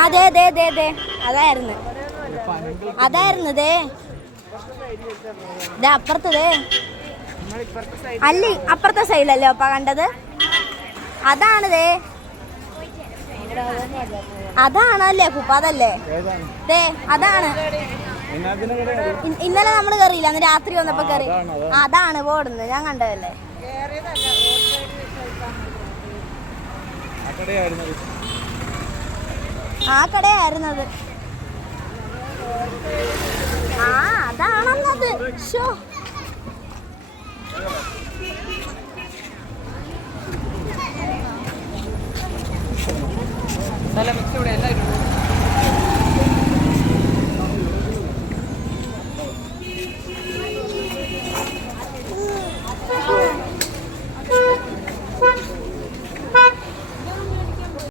അതെ അതെ അതെ അതെ അതായിരുന്നു അപ്പുറത്തതേ അല്ല അപ്പുറത്തെ സൈഡിലല്ലേ അപ്പ കണ്ടത് അതാണതേ അതാണല്ലേ കുപ്പ അതല്ലേ അതാണ് ഇന്നലെ നമ്മള് കയറിയില്ല അന്ന് രാത്രി വന്നപ്പോ കയറി അതാണ് പോടുന്നത് ഞാൻ കണ്ടതല്ലേ ആ കടയായിരുന്നത് അതാണെന്നത് ഷോ മിക്സ് ഇവിടെ എല്ലാവരും